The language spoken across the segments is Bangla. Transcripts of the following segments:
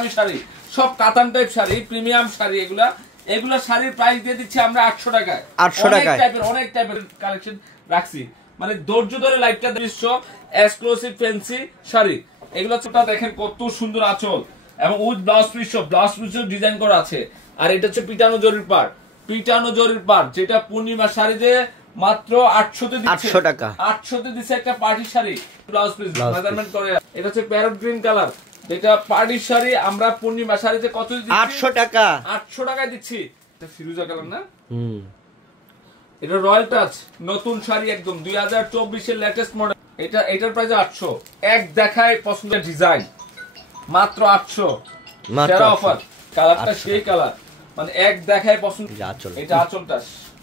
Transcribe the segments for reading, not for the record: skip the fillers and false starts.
দামি শাড়ি, সব কাতান টাইপ শাড়ি, প্রিমিয়াম শাড়ি এগুলা। এগুলা শাড়ির প্রাইস দিয়ে দিচ্ছি আমরা 800 টাকায়। 800 টাকায় অনেক টাইপের কালেকশন রাখছি, মানে ধৈর্য ধরে লাইভটা দৃশ্য এক্সক্লুসিভ ফ্যান্সি শাড়ি। এগুলো ছোটা দেখেন কত সুন্দর আঁচল এবং with blouse piece, blouse piece design করা আছে। আর এটা হচ্ছে পিটানো জরির পাড়, পিটানো জরির পাড়, যেটা পূর্ণিমা শাড়ি যে মাত্র 800 তে দিচ্ছে, 800 টাকা 800 তে দিচ্ছে একটা party sari blouse piece measurement করে। এটা হচ্ছে প্যারট গ্রিন কালার, যেটা পার্টি শাড়ি আমরা পূর্ণিমা শাড়িতে কত দিচ্ছি? 800 টাকা, 800 টাকায় দিচ্ছি। এটা ফিরোজা কালার না, এটা রয়্যাল টাচ নতুন শাড়ি একদম 2024 এর লেটেস্ট মডেল। এটার প্রাইস 800। এক দেখায় পছন্দের ডিজাইন মাত্র 800, সেরা অফার। কালারটা সেই কালার, মানে এক দেখায় পছন্দ। এটা আঁচলটা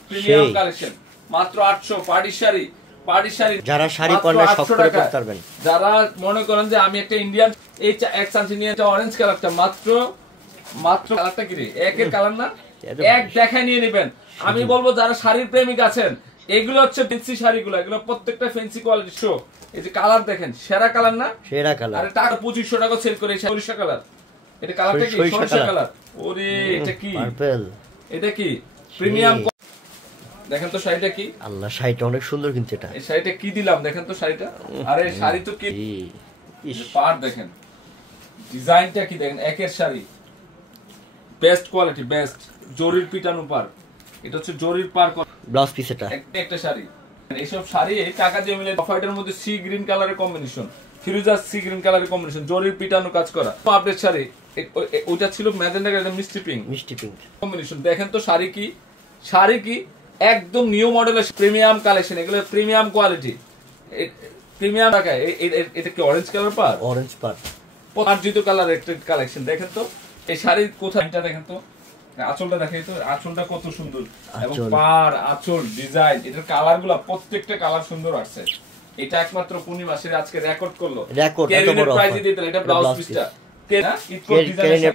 প্রিমিয়াম কালেকশন মাত্র 800। পার্টি শাড়ি, পার্টি শাড়ি যারা শাড়ি পরলে শখ করে পরতে পারবেন, যারা মনে করেন যে আমি একটা ইন্ডিয়ান, এই এক চান্স নিয়ে একটা অরেঞ্জ কালারটা মাত্র কালারটা কি রে, একের কালার না, এক দেখায় নিয়ে নেবেন। আমি বলবো যারা শাড়ির প্রেমিক আছেন, এগুলো হচ্ছে ফ্যান্সি শাড়িগুলো, এগুলো প্রত্যেকটা ফ্যান্সি কোয়ালিটি শো। এই যে কালার দেখেন, সেরা কালার না, সেরা কালার। আরে টাকা 2500 টাকা সেল করে। সরিষা কালার, এটা কালারটা কি? সরিষা কালার। ওরে এটা কি? পার্পল। এটা কি? প্রিমিয়াম। দেখেন তো শাড়িটা কি, আল্লাহ শাড়িটা অনেক সুন্দর। কিন্তু এটা এই শাড়িটা কি দিলাম দেখেন তো শাড়িটা। আরে শাড়ি তো কি পার দেখেন, ডিজাইনটা কি দেখেন, একের শাড়ি, বেস্ট কোয়ালিটি, বেস্ট জরির পিটানো পার। এটা হচ্ছে জরির পার ব্লাউজ পিস। এটা একটা শাড়ি। এইসব শাড়ি টাকা দিয়ে মিলে অফারের মধ্যে সি গ্রিন কালারের কম্বিনেশন, ফিরোজা সি গ্রিন কালারের কম্বিনেশন, জরির পিটানো কাজ করা। আপডেট শাড়ি, ওইটা ছিল ম্যাজেন্ডা কালার, মিষ্টি পিঙ্ক কম্বিনেশন। দেখেন তো শাড়ি কি, শাড়ি কি একদম নিউ মডেলের প্রিমিয়াম কালেকশন। এগুলো প্রিমিয়াম কোয়ালিটি, প্রিমিয়াম টাকায়। এটা কি অরেঞ্জ কালার পার? অরেঞ্জ পার, অর্জিত কালার একটা কালেকশন। দেখেন তো এই শাড়ির কোথায়, দেখেন তো আঁচলটা, দেখেন তো আঁচলটা কত সুন্দর, এবং পার আঁচল ডিজাইন, এটার কালার গুলা প্রত্যেকটা কালার সুন্দর আসছে। এটা একমাত্র পূর্ণিমা মাসের আজকে রেকর্ড করলো, কেরিনের প্রাইস দিয়ে দিল। এটা ব্লাউজ পিসটা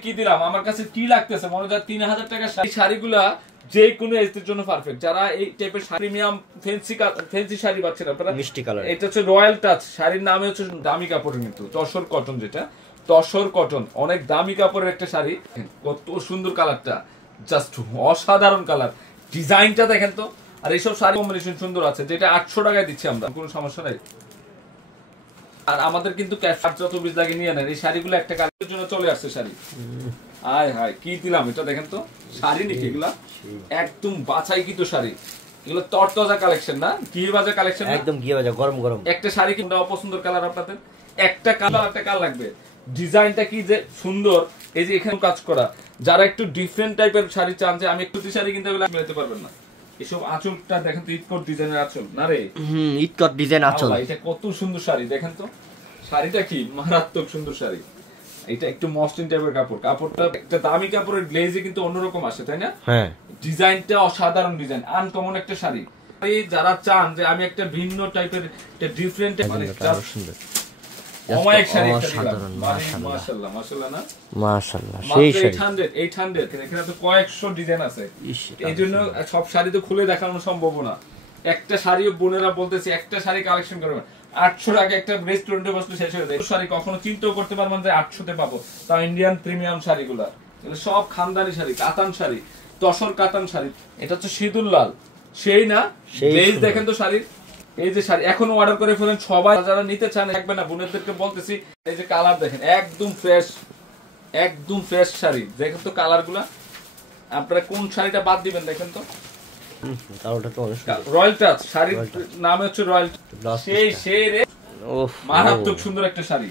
কি দিলাম, আমার কাছে কি লাগতেছে মনে হয় 3000 টাকা শাড়িগুলা যে কোনো এজের জন্য পারফেক্ট। যারা এই টাইপের প্রিমিয়াম ফ্যান্সি শাড়ি পাচ্ছেন আপনারা, মিষ্টি কালার। এটা হচ্ছে রয়্যাল টাচ, শাড়ির নামে হচ্ছে দামি কাপড়, কিন্তু তসর কটন, যেটা তসর কটন, অনেক দামি কাপড়ের একটা শাড়ি। কত সুন্দর কালারটা, জাস্ট অসাধারণ কালার। ডিজাইনটা দেখেন তো। আর এইসব শাড়ি কম্বিনেশন সুন্দর আছে, যেটা 800 টাকায় দিচ্ছি আমরা, কোনো সমস্যা নাই। আর আমাদের কিন্তু ক্যাশ যত বীজ লাগে নিয়ে নেন। এই শাড়িগুলো একটা কাজের জন্য চলে আসছে শাড়ি। আয় হায় কি দিলাম, এটা দেখেন তো শাড়ি নাকি, এগুলা একদম বাছাই কিন্তু শাড়ি। এগুলো তরতাজা কালেকশন না, ঘিয়ে ভাজা কালেকশন, একদম ঘিয়ে ভাজা, গরম গরম একটা শাড়ি। কিন্তু অপছন্দের কালার আপনাদের, একটা কালার একটা কালার লাগবে। ডিজাইনটা কি যে সুন্দর, এই যে এখানে কাজ করা। যারা একটু ডিফারেন্ট টাইপের শাড়ি চান, যে আমি একটু শাড়ি কিন্তু এগুলো মিলাতে পারবেন না। এসব আঁচলটা দেখেন তো, ইটকট ডিজাইনের আঁচল না রে, ইটকট ডিজাইন আঁচল। এটা কত সুন্দর শাড়ি, দেখেন তো শাড়িটা কি মারাত্মক সুন্দর শাড়ি। এটা একটু মসলিন টাইপের কাপড়, কাপড়টা একটা দামি কাপড়ের গ্লেজে কিন্তু অন্যরকম আসে, তাই না? হ্যাঁ, ডিজাইনটা অসাধারণ ডিজাইন, আনকমন একটা শাড়ি। এই যারা চান যে আমি একটা ভিন্ন টাইপের, একটা ডিফারেন্ট, মানে সুন্দর অমায়িক শাড়ি, অসাধারণ, মাশাআল্লাহ মাশাআল্লাহ না, মাশাআল্লাহ সেই শাড়ি 800 এখানে তো কয়েকশো ডিজাইন আছে। এইজন্য সব শাড়ি তো খুলে দেখানো সম্ভব না। একটা শাড়িও বোনেরা বলতেছে একটা শাড়ি কালেকশন করবেন 800 টাকা, একটা রেস্টুরেন্টে বসলে শেষ হয়ে যায়। শাড়ি কখনো চিন্তাও করতে পারবেন যে 800 তে পাবো, তাও ইন্ডিয়ান প্রিমিয়াম শাড়িগুলা। এগুলো সব খানদানি শাড়ি, কাতান শাড়ি, তসর কাতান শাড়ি। এটা হচ্ছে সিঁদুর লাল, সেই না গ্লেজ দেখেন তো শাড়ির। এই যে শাড়ি এখনো অর্ডার করে ফেলেন সবাই, যারা নিতে চান থাকবে না, বোনেরদেরকে বলতেছি। এই যে কালার দেখেন, একদম ফ্রেশ, একদম ফ্রেশ শাড়ি। দেখেন তো কালার গুলা, আপনারা কোন শাড়িটা বাদ দিবেন দেখেন তো। রয়্যাল টাচ শাড়ির নাম হচ্ছে রয়্যাল, সেই সেই রে, মারাত্মক সুন্দর একটা শাড়ি।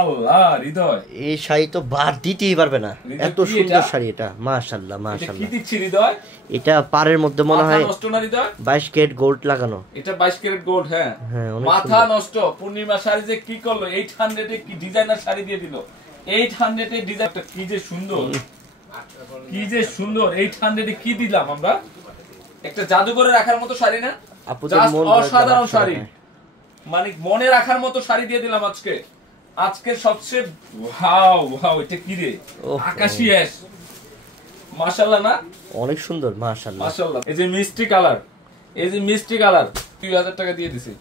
আল্লাহ হৃদয়, এই শাড়ি তো বাদ দিতেই পারবে না, এত সুন্দর শাড়ি এটা। মাশাআল্লাহ মাশাআল্লাহ। কি দিচ্ছি হৃদয়, এটা পাড়ের মধ্যে মনে হয় নষ্ট না হৃদয়, 22 ক্যারেট গোল্ড লাগানো। এটা 22 ক্যারেট গোল্ড। হ্যাঁ, মাথা নষ্ট। পূর্ণিমা শাড়ি যে কি করলো, 800 এ কি ডিজাইনার শাড়ি দিয়ে দিল। 800 এ ডিজাইনটা কি যে সুন্দর, কি যে সুন্দর। 800 এ কি দিলাম আমরা, একটা জাদুঘরে রাখার মতো শাড়ি না, অসাধারণ শাড়ি, মানে মনে রাখার মতো শাড়ি দিয়ে দিলাম আজকে। আজকে সবচেয়ে ওয়াও ওয়াও, এটা কি রে, আকাশী অ্যাশ, মাশাআল্লাহ না, অনেক সুন্দর, মাশাআল্লাহ মাশাআল্লাহ। এই যে মিষ্টি কালার, এই যে মিষ্টি কালার 2000 টাকা দিয়ে দিছি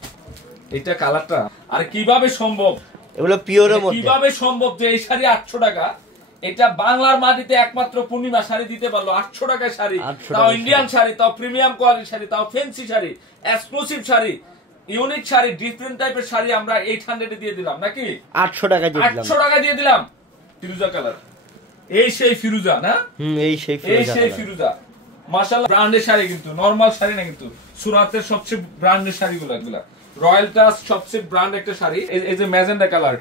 এটা কালারটা। আর কিভাবে সম্ভব, এগুলো পিওরের মধ্যে কিভাবে সম্ভব যে এই শাড়ি 800 টাকা, এটা বাংলার মাটিতে একমাত্র পূর্ণিমা শাড়ি দিতে পারলো 800 টাকায় শাড়ি, 800 তাও টাকায় ইন্ডিয়ান শাড়ি, তাও প্রিমিয়াম কোয়ালিটির শাড়ি, তাও fancy sari, exclusive sari, unique sari, different টাইপের শাড়ি আমরা 800 এ দিয়ে দিলাম নাকি? 800 টাকা দিয়ে দিলাম। 800 টাকা দিয়ে দিলাম। ফিরোজা কালার, এই সেই ফিরোজা না? এই সেই ফিরোজা মাশাআল্লাহ। ব্র্যান্ডের শাড়ি কিন্তু, নরমাল শাড়ি না কিন্তু, সুরাতের সবচেয়ে ব্র্যান্ডের শাড়িগুলো এগুলা। রয়্যাল টাচ সবচেয়ে ব্র্যান্ড একটা শাড়ি। এই যে ম্যাজেন্ডা কালার,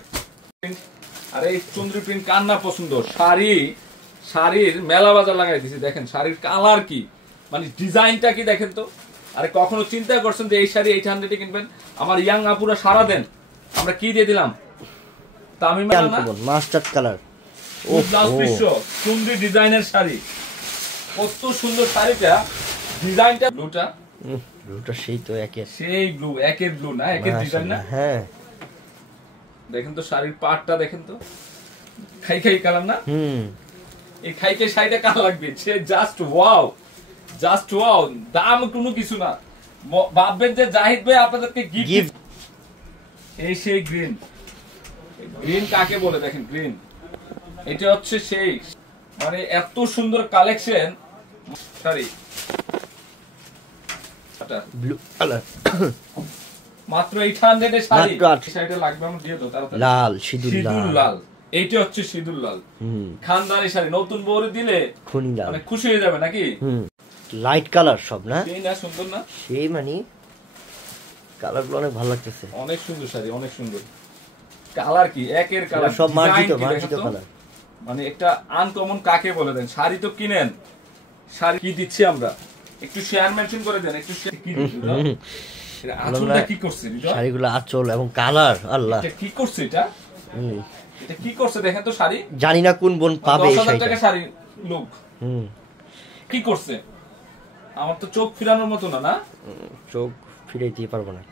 আর এই চন্দ্রী প্রিন্ট কার না পছন্দ? শাড়ির মেলা বাজার লাগাই দিছি, দেখেন শাড়ির কালার কি, মানে ডিজাইনটা কি দেখেন তো। আরে কখনো চিন্তা করছেন যে এই শাড়ি 800 এ কিনবেন? আমার ইয়াং আপুরা সারা দেন আমরা কি দিয়ে দিলাম? তামিম মাস্টার্ড কালার, ও ব্লাউজ পিস চন্দ্রী ডিজাইনের শাড়ি, কত সুন্দর শাড়িটা, ডিজাইনটা। ব্লুটা সেই তো সেই ব্লু, একের ব্লু না, একের ডিজাইন না? হ্যাঁ দেখেন তো শাড়ির পাটটা দেখেন তো, খাই কালার না? এই খাইকে শাড়িটা কার লাগবে? সে জাস্ট ওয়াও, দাম কোনো কিছু না। ভাববেন যে জাহিদ ভাই আপনাদেরকে গিফট। এই সেই গ্রিন কাকে বলে দেখেন, গ্রিন এটা হচ্ছে সেই, মানে এত সুন্দর কালেকশন শাড়ি। ব্লু কালার মাত্র 800 এর শাড়ি। শাড়িটা লাগবে আমার দিয়ে দাও তাড়াতাড়ি। লাল, সিঁদুর লাল, এইটা হচ্ছে সিঁদুর লাল, খানদানি শাড়ি। নতুন বউরে দিলে মানে খুশি হয়ে যাবে নাকি? লাইট কালার সব না? সেই না, সুন্দর না? সেই মানে কালারগুলো অনেক ভালো লাগতেছে, অনেক সুন্দর শাড়ি, অনেক সুন্দর কালার। কি একের কালার, সব মার্জিত কালার, মানে একটা আনকমন কাকে বলে দেন? শাড়ি তো কিনেন, শাড়ি কি দিচ্ছি আমরা? একটু শেয়ার মেনশন করে দেন, একটু কি দিচ্ছি আঁচলটা কি করছে? শাড়িগুলো আঁচল এবং কালার, আল্লাহ এটা কি করছে? এটা কি করছে দেখেন তো। শাড়ি জানি না কোন বোন পাবে এই 10,000 টাকা শাড়ি লোক কি করছে? আমার তো চোখ ফিরানোর মতো না, চোখ ফিরে দিতে পারবো না।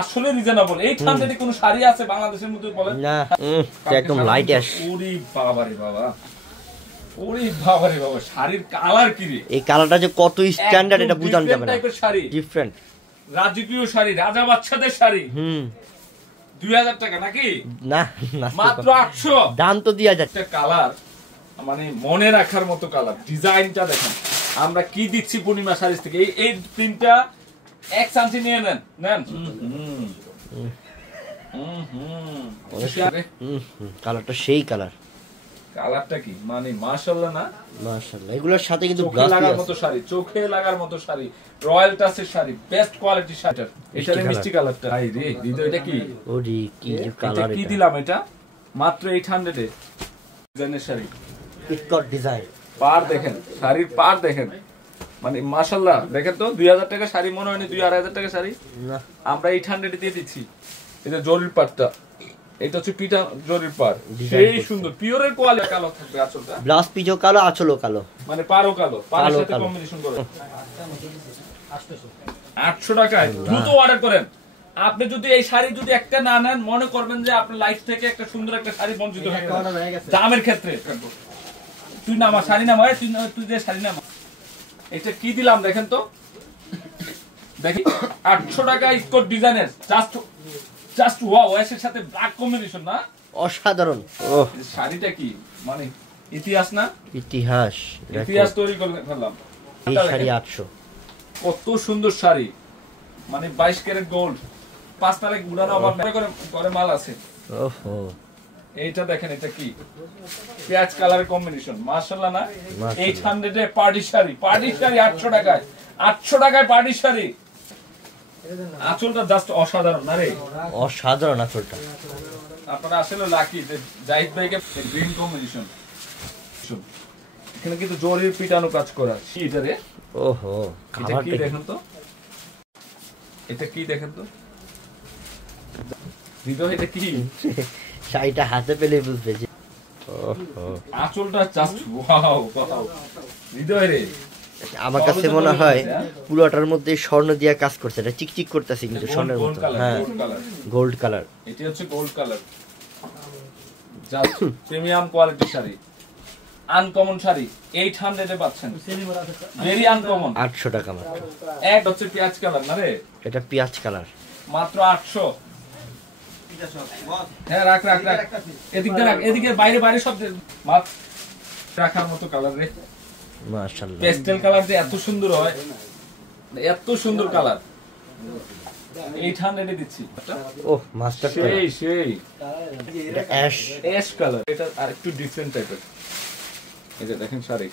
আসলে রিজনেবল। 800 এ কোন শাড়ি আছে বাংলাদেশের মধ্যে বলেন? না, একদম লাইট অ্যাশ। ওরে বাবারে বাবা, শাড়ির কালার কি রে! এই কালারটা যে কত স্ট্যান্ডার্ড এটা বুঝান যাবে না। ডিফারেন্ট রাজকীয় শাড়ি, রাজা বাচ্চাদের শাড়ি। 2000 টাকা নাকি? না, মাত্র 800। দাম তো দিয়া যাচ্ছে। কালার মানে মনে রাখার মতো কালার, ডিজাইনটা দেখেন। আমরা কি দিচ্ছি পূর্ণিমা শাড়ি থেকে? এই প্রিন্টটা 1 সানসি নিয়ে নেন। কালারটা সেই কালারটা কি মানে মাশাআল্লাহ না? মাশাআল্লাহ। এগুলোর সাথে কিন্তু চোখে লাগার মতো শাড়ি, চোখে লাগার মতো শাড়ি, রয়্যাল টাচের শাড়ি, বেস্ট কোয়ালিটির শাড়ি। এটার মিষ্টি কালারটা, আই রে হৃদয়টা কি! ওরে কি কালার! এটা কি দিলাম? এটা মাত্র 800 এ ডিজাইনের শাড়ি, পিকট ডিজাইন। পার দেখেন, শাড়ির পার দেখেন, মানে মাশাআল্লাহ। দেখেন তো 2000 টাকা শাড়ি মনে হয়নি 2-2,500 টাকা শাড়ি না, আমরা 800 এ দিয়ে দিচ্ছি। এটা জরির পাটটা, এটা হচ্ছে পিটা জরির পার, সেই সুন্দর পিওরের কোয়ালিটি। কালো থাকবে আঁচলটা, ব্লাউজ পিসও কালো, আঁচলও কালো, মানে পারও কালো, পারের সাথে কম্বিনেশন করে। 800 টাকায় দ্রুত অর্ডার করেন। আপনি যদি এই শাড়ি যদি একটা না নেন, মনে করবেন যে আপনার লাইফ থেকে একটা সুন্দর একটা শাড়ি বঞ্চিত হয়ে গেছে। দামের ক্ষেত্রে তুই নামা, শাড়ি নামা, তুই যে শাড়ি নামা। এটা কি দিলাম দেখেন তো, দেখি 800 টাকা স্কট ডিজাইনের, জাস্ট ওয়াও। এর সাথে ব্ল্যাক কম্বিনেশন না, অসাধারণ। শাড়িটা কি মানে ইতিহাস না? ইতিহাস তৈরি করে ফেললাম। এই শাড়ি 800, কত সুন্দর শাড়ি, মানে 22 ক্যারেট গোল্ড, 5 তারিখ উড়ানো আবার করে মাল আছে। ওহো, এইটা দেখেন, এটা কি পেঁয়াজ কালারের কম্বিনেশন, মাশাআল্লাহ না? 800 এ পার্টি শাড়ি 800 টাকায়, 800 টাকায় পার্টি শাড়ি। আঁচলটা জাস্ট অসাধারণ না রে? অসাধারণ আঁচলটা। আপনারা আসলে লাকি যে জাহিদ ভাইকে গ্রিন কম্বিনেশন, এখানে কিন্তু জরির পিটানো কাজ করা। এটা রে, ওহো, এটা কি দেখেন তো, এটা কি দেখেন তো হৃদয়, এটা কি? শাড়িটা হাতে পেলে বুঝবে যে আঁচলটা জাস্ট ওয়াও। হৃদয় রে, আমার কাছে মনে হয় পুরোটার মধ্যে স্বর্ণ দিয়া কাজ করছে, এটা চিকচিক করতেছে কিন্তু স্বর্ণের মতো। হ্যাঁ, গোল্ড কালার। এটা হচ্ছে gold colour, just premium quality sari, uncommon sari 800 এ পাচ্ছেন, ভেরি আনকমন। 800 টাকা মাত্র। এক হচ্ছে পেঁয়াজ কালার না রে? এটা পেঁয়াজ কালার, মাত্র 800। হ্যাঁ রাখ রাখ রাখ, এদিকে রাখ, এদিকে বাইরে বাইরে সব মাপ রাখার মতো কালার রে। মাশাআল্লাহ, পেস্টেল কালার যে এত সুন্দর হয়, এত সুন্দর কালার। 800 এ দিচ্ছি। ওহ মাস্টার সেই সেই এটা অ্যাশ অ্যাশ কালার, এটা আরেকটু ডিফারেন্ট টাইপের। এই যে দেখেন শাড়ি,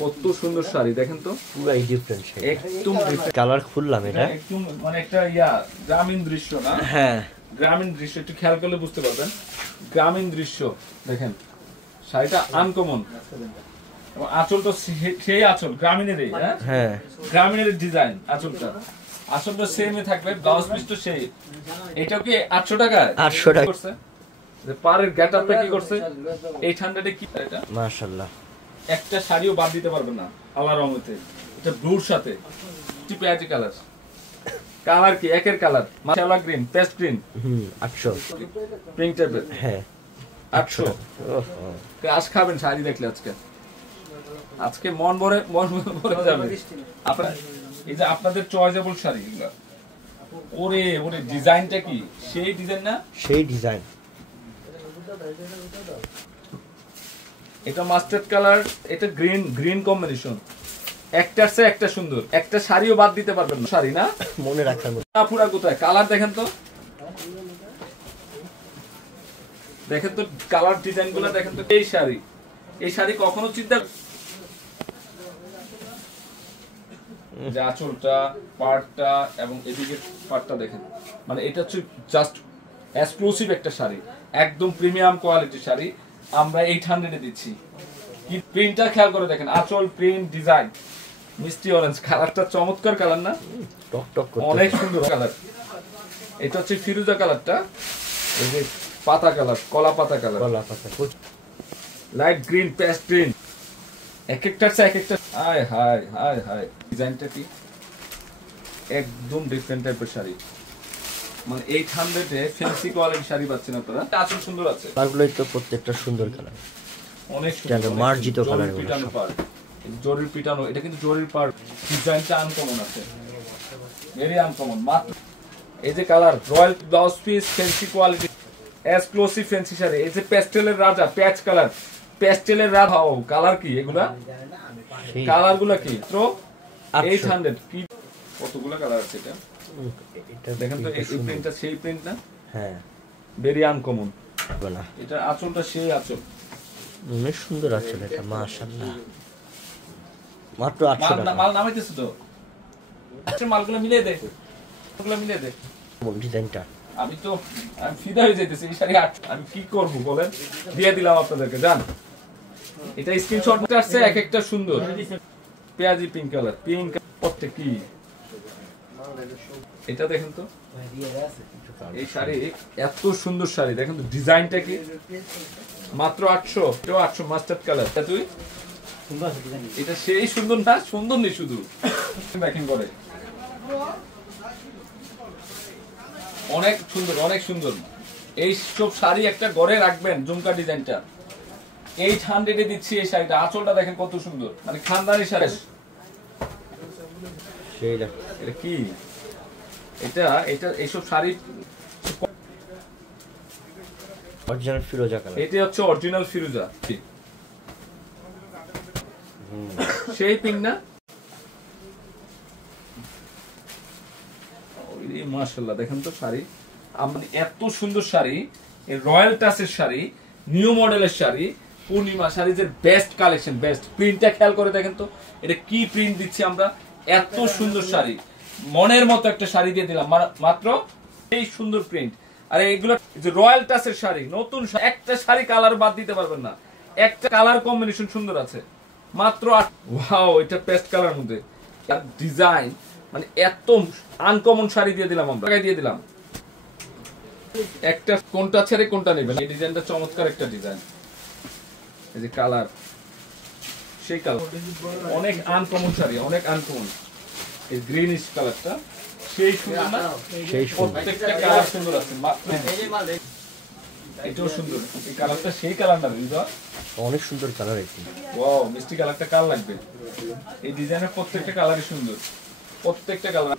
কত সুন্দর শাড়ি দেখেন তো, পুরাই ডিফারেন্ট শেড, একদম ডিফারেন্ট কালার খুললাম এটা একদম মানে একটা ইয়া গ্রামীণ দৃশ্য না? হ্যাঁ গ্রামীণ দৃশ্য, একটু খেয়াল করলে বুঝতে পারবেন গ্রামীণ দৃশ্য। দেখেন শাড়িটা আনকমন, এবং আঁচলটা সেই আঁচল গ্রামীণেরই, হ্যাঁ গ্রামীণের ডিজাইন। আঁচলটা আঁচলটা সেমই থাকবে, ব্লাউজ পিসটা সেই। এটাও কি 800 টাকায়? 800 টাকা করছে যে পারের গেটআপটা কি করছে 800 এ। কি এটা মাশাআল্লাহ, একটা শাড়িও বাদ দিতে পারবেন না আলার রঙতে। এটা ব্লুর সাথে টিপিআইটি কালার, কালার কি একের কালার, মাশাআল্লাহ গ্রিন, পেস্ট গ্রিন। 800 পিঙ্ক টাইপের, হ্যাঁ 800। ওহো আজ খাবেন শাড়ি দেখলে, আজকে আজকে মন ভরে যাবে আপনার। এই যে আপনাদের চয়েসেবল শাড়ি এগুলা, ওরে ওরে ডিজাইনটা কি সেই ডিজাইন না? সেই ডিজাইন। এটা মাস্টার্ড কালার, এটা গ্রিন গ্রিন কম্বিনেশন, একটার চেয়ে একটা সুন্দর। একটা শাড়িও বাদ দিতে পারবেন না, শাড়ি না মনে রাখার মতো। পুরা কোথায় কালার দেখেন তো, দেখেন তো কালার ডিজাইন গুলো দেখেন তো। এই শাড়ি কখনো চিন্তা, যে আঁচলটা পাড়টা এবং এদিকে পাড়টা দেখেন, মানে এটা হচ্ছে জাস্ট এক্সক্লুসিভ একটা শাড়ি, একদম প্রিমিয়াম কোয়ালিটির শাড়ি। আমরা 800 এ দিচ্ছি। কি প্রিন্টটা খেয়াল করে দেখেন, আঁচল প্রিন্ট ডিজাইন, মিষ্টি অরেঞ্জ কালারটা চমৎকার কালার না? টক টক করতে অনেক সুন্দর কালার। এটা হচ্ছে ফিরোজা কালারটা, এই যে পাতা কালার, কলা পাতা কালার, কলা পাতা, লাইট গ্রিন, পেস্ট গ্রিন, এক একটা এক একটা। হায় হায় হায় হায়, ডিজাইনটা কি একদম ডিফারেন্ট টাইপের শাড়ি। মানে 800 এ ফ্যান্সি কোয়ালিটি শাড়ি পাচ্ছেন আপনারা। আঁচল সুন্দর আছে, কালারগুলোই তো প্রত্যেকটা সুন্দর কালার, অনেক কেন সুন্দর, মার্জিত কালার জরির পিটানো পার, জরির পিটানো। এটা কিন্তু জরির পার, ডিজাইনটা আনকমন আছে, ভেরি আনকমন। মাত্র এই যে colour, royal blouse piece, fancy quality, exclusive fancy sari. এই যে পেস্টেলের রাজা, প্যাচ কালার, পেস্টেলের রাজা। ও কালার কি এগুলা, কালার গুলা কি? তো 800 কি কতগুলা কালার আছে এটা? দেখেন তো এই প্রিন্টটা সেই প্রিন্ট না? হ্যাঁ ভেরি আনকমন। না এটা আঁচলটা সেই আঁচল, অনেক সুন্দর আছে এটা, মাশাআল্লাহ। মাত্র 800 টাকা। মাল নামাইতেছে তো, আচ্ছা মালগুলো মিলিয়ে দে, মালগুলো মিলিয়ে দে। কোন ডিজাইনটা? আমি ফিদা হয়ে যাইতেছি এই শাড়ি। আমি কি করব বলেন, দিয়ে দিলাম আপনাদেরকে, জান। এটা স্ক্রিনশট আসছে, এক একটা সুন্দর। পেঁয়াজি পিঙ্ক কালার, পিঙ্ক পড়তে কি এটা দেখেন তো, এই শাড়ি এত সুন্দর শাড়ি দেখেন তো, ডিজাইনটা কি মাত্র 800। এটাও 800 মাস্টার্ড কালার। তুই এটা সেই সুন্দর না, সুন্দর নেই শুধু ব্যাকিং করে, অনেক সুন্দর অনেক সুন্দর। এই সব শাড়ি একটা ঘরে রাখবেন, ঝুমকা ডিজাইনটা 800 এ দিচ্ছি এই শাড়িটা। আঁচলটা দেখেন কত সুন্দর, মানে খানদানি শাড়ি। সেইটা এটা কি, এটা এটা এইসব শাড়ি অরিজিনাল ফিরোজা কালার। এটা হচ্ছে অরিজিনাল ফিরোজা, সেই পিঙ্ক না? মাশাআল্লাহ দেখেন তো শাড়ি, আপনি এত সুন্দর শাড়ি, এই রয়্যাল টাচের শাড়ি, নিউ মডেলের শাড়ি, পূর্ণিমা শাড়িজের বেস্ট কালেকশন, বেস্ট প্রিন্টটা খেয়াল করে দেখেন তো, এটা কি প্রিন্ট দিচ্ছি আমরা। এত সুন্দর শাড়ি, মনের মতো একটা শাড়ি দিয়ে দিলাম মাত্র এই সুন্দর প্রিন্ট। আর এগুলো যে রয়্যাল টাচের শাড়ি, নতুন একটা শাড়ি কালার বাদ দিতে পারবেন না, একটা কালার কম্বিনেশন সুন্দর আছে মাত্র। ওয়াও, এটা পেস্ট কালার মধ্যে ডিজাইন, মানে এত আনকমন শাড়ি দিয়ে দিলাম আমরা, দিয়ে দিলাম একটা। কোনটা ছেড়ে কোনটা নেবেন, এই ডিজাইনটা চমৎকার একটা ডিজাইন। এই যে কালার, সেই কালার অনেক আনকমন শাড়ি, অনেক আনকমন। এই গ্রিনিশ কালারটা সেই সুন্দর না? সেই সুন্দর, প্রত্যেকটা কালার সুন্দর আছে। এটাও সুন্দর, এই কালারটা সেই কালার না? অনেক সুন্দর কালার। এটা ওয়াও, মিষ্টি কালারটা কার লাগবে? এই ডিজাইনের প্রত্যেকটা কালারই সুন্দর, প্রত্যেকটা কালার।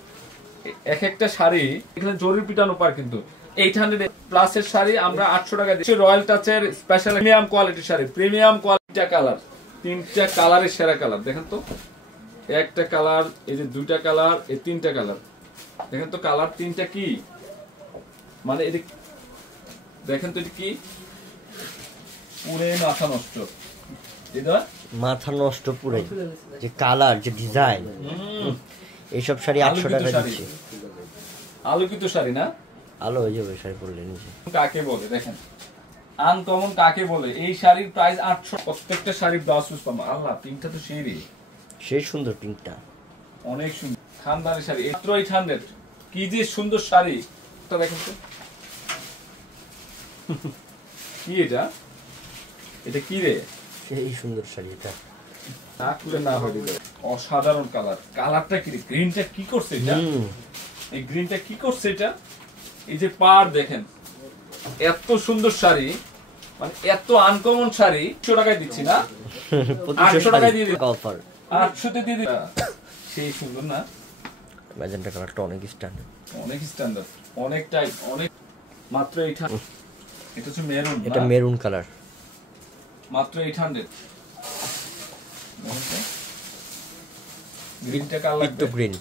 এক একটা শাড়ি এখানে জরি পিটানো পার, কিন্তু 800 প্লাসের শাড়ি আমরা 800 টাকা দিচ্ছি। রয়্যাল টাচের স্পেশাল প্রিমিয়াম কোয়ালিটির শাড়ি, প্রিমিয়াম কোয়ালিটির কালার, 3টা কালারের সেরা কালার। দেখেন তো একটা কালার, এই যে 2টা কালার, এই 3টা কালার। দেখেন তো কালার 3টা কি, মানে এটা দেখেন তো এটা কি, পুরে মাথা নষ্ট। এটা মাথা নষ্ট পুরো, যে কালার, যে ডিজাইন, এইসব শাড়ি 800 টাকা দিচ্ছি। আলোকিত শাড়ি না, আলো হয়ে যাবে শাড়ি পরলে নিচে। কাকে বলে দেখেন, আনকমন কাকে বলে। এই শাড়ির প্রাইস 800। প্রত্যেকটা শাড়ির ব্লাউজ পিস পাবো। আল্লাহ, পিঙ্কটা তো সেই সুন্দর পিঙ্কটা, অনেক সুন্দর খানদানি শাড়ি, মাত্র 800। কি যে সুন্দর শাড়ি, এটা দেখেন তো কি, এটা কি রে, সেই সুন্দর শাড়ি এটা। না হয়ে দিল, অসাধারণ কালার। কালারটা কি, গ্রিনটা কি করছে এটা, এই গ্রিনটা কি করছে এটা। এই যে পার দেখেন, এত সুন্দর শাড়ি, মানে এত আনকমন শাড়ি 100 টাকায় দিচ্ছি না, 800 টাকায় দিয়ে দিচ্ছি, অফার 800 তে দিয়ে দিচ্ছি। সেই সুন্দর না, ম্যাজেন্টা কালারটা অনেক স্ট্যান্ডার্ড, অনেক স্ট্যান্ডার্ড, অনেক টাইপ, অনেক। মাত্র 800। এটা হচ্ছে মেরুন, এটা মেরুন কালার, মাত্র 800। গ্রিনটা কালার তো গ্রিন।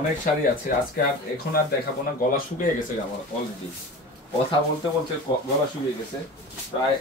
অনেক শাড়ি আছে আজকে, আর এখন আর দেখাবো না, গলা শুকিয়ে গেছে আমার অলরেডি, কথা বলতে বলতে গলা শুকিয়ে গেছে প্রায়।